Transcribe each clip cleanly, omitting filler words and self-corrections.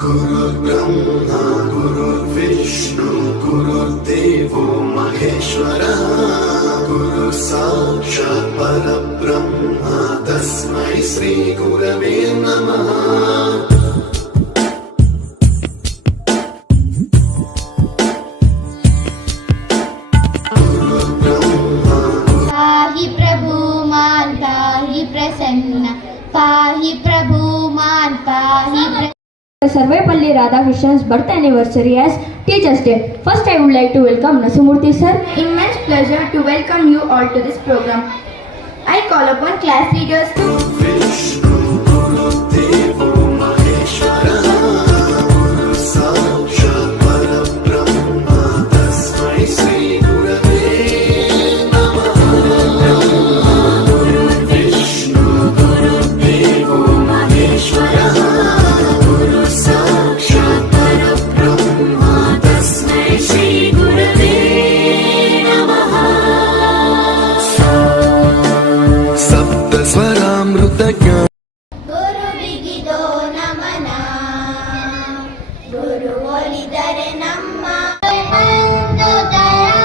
गुरुर्ब्रह्मा गुरुर्विष्णु गुरुर्देवो महेश्वरः गुरु साक्षात् परब्रह्म तस्मै श्री गुरवे नमः। पाहि प्रभु मान् पाहि प्रसन्न पाहि प्रभु मान् पाहि Sarvepalli Radhakrishnan's birth anniversary as Teachers' Day. First, I would like to welcome Nasumurthy sir. Immense pleasure to welcome you all to this program. I call upon class leaders. Vishnu गुरुदेवो महेश्वरः गुरु साक्षात् परब्रह्म तस्मै श्री गुरवे नमः। गुरुर्विष्णु गुरुदेवो महेश्वरः गुरु साक्षात् परब्रह्म तस्मै श्री गुरवे नमः। सप्त स्वरामृतज्ञ ಗುರು ಬಿಗಿದೋ ನಮನ ಗುರು ಒಲಿದರೆ ನಮ್ಮ ಬಂದು ದಯಾ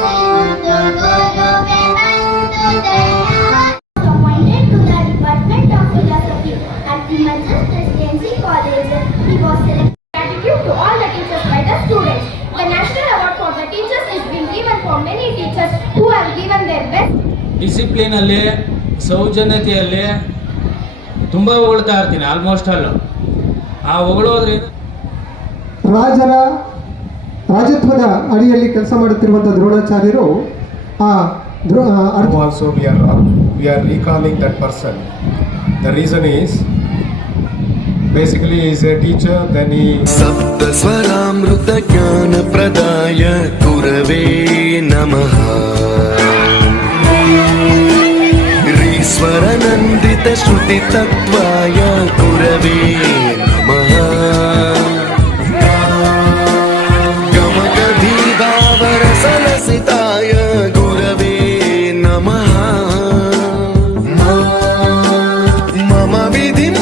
ಸಿಂಧು ಗುರುವೆ ಬಂದು ದಯಾ. Appointed to the Department of Philosophy at the Madras Presidency College. He was selected. Gratitude to all the teachers by the students. The National Award for the Teachers is being given for many teachers who have given their best. ಡಿಸಿಪ್ಲಿನಲ್ಲಿ ಸೌಜನ್ಯತೆಯಲ್ಲಿ ತುಂಬ ಹೊಗಳ್ತಾ ಇರ್ತೀನಿ almost ಅಲ್ಲ. ಆ ಹೊಗಳೋದ್ರಿಂದ ರಾಜತ್ವದ ಅಡಿಯಲ್ಲಿ ಕೆಲಸ ಮಾಡುತ್ತಿರುವಂಥ ದ್ರೋಣಾಚಾರ್ಯರು Also we are recalling that person. The reason is basically he is a teacher, then he सप्त स्वरामृत ज्ञान प्रदाय गुरवे नमः। ईश्वर नंदित श्रुति तत्वाय गुरवे नमः। गमगधीभावर सलसिताय गुरवे नमः। मम विधिं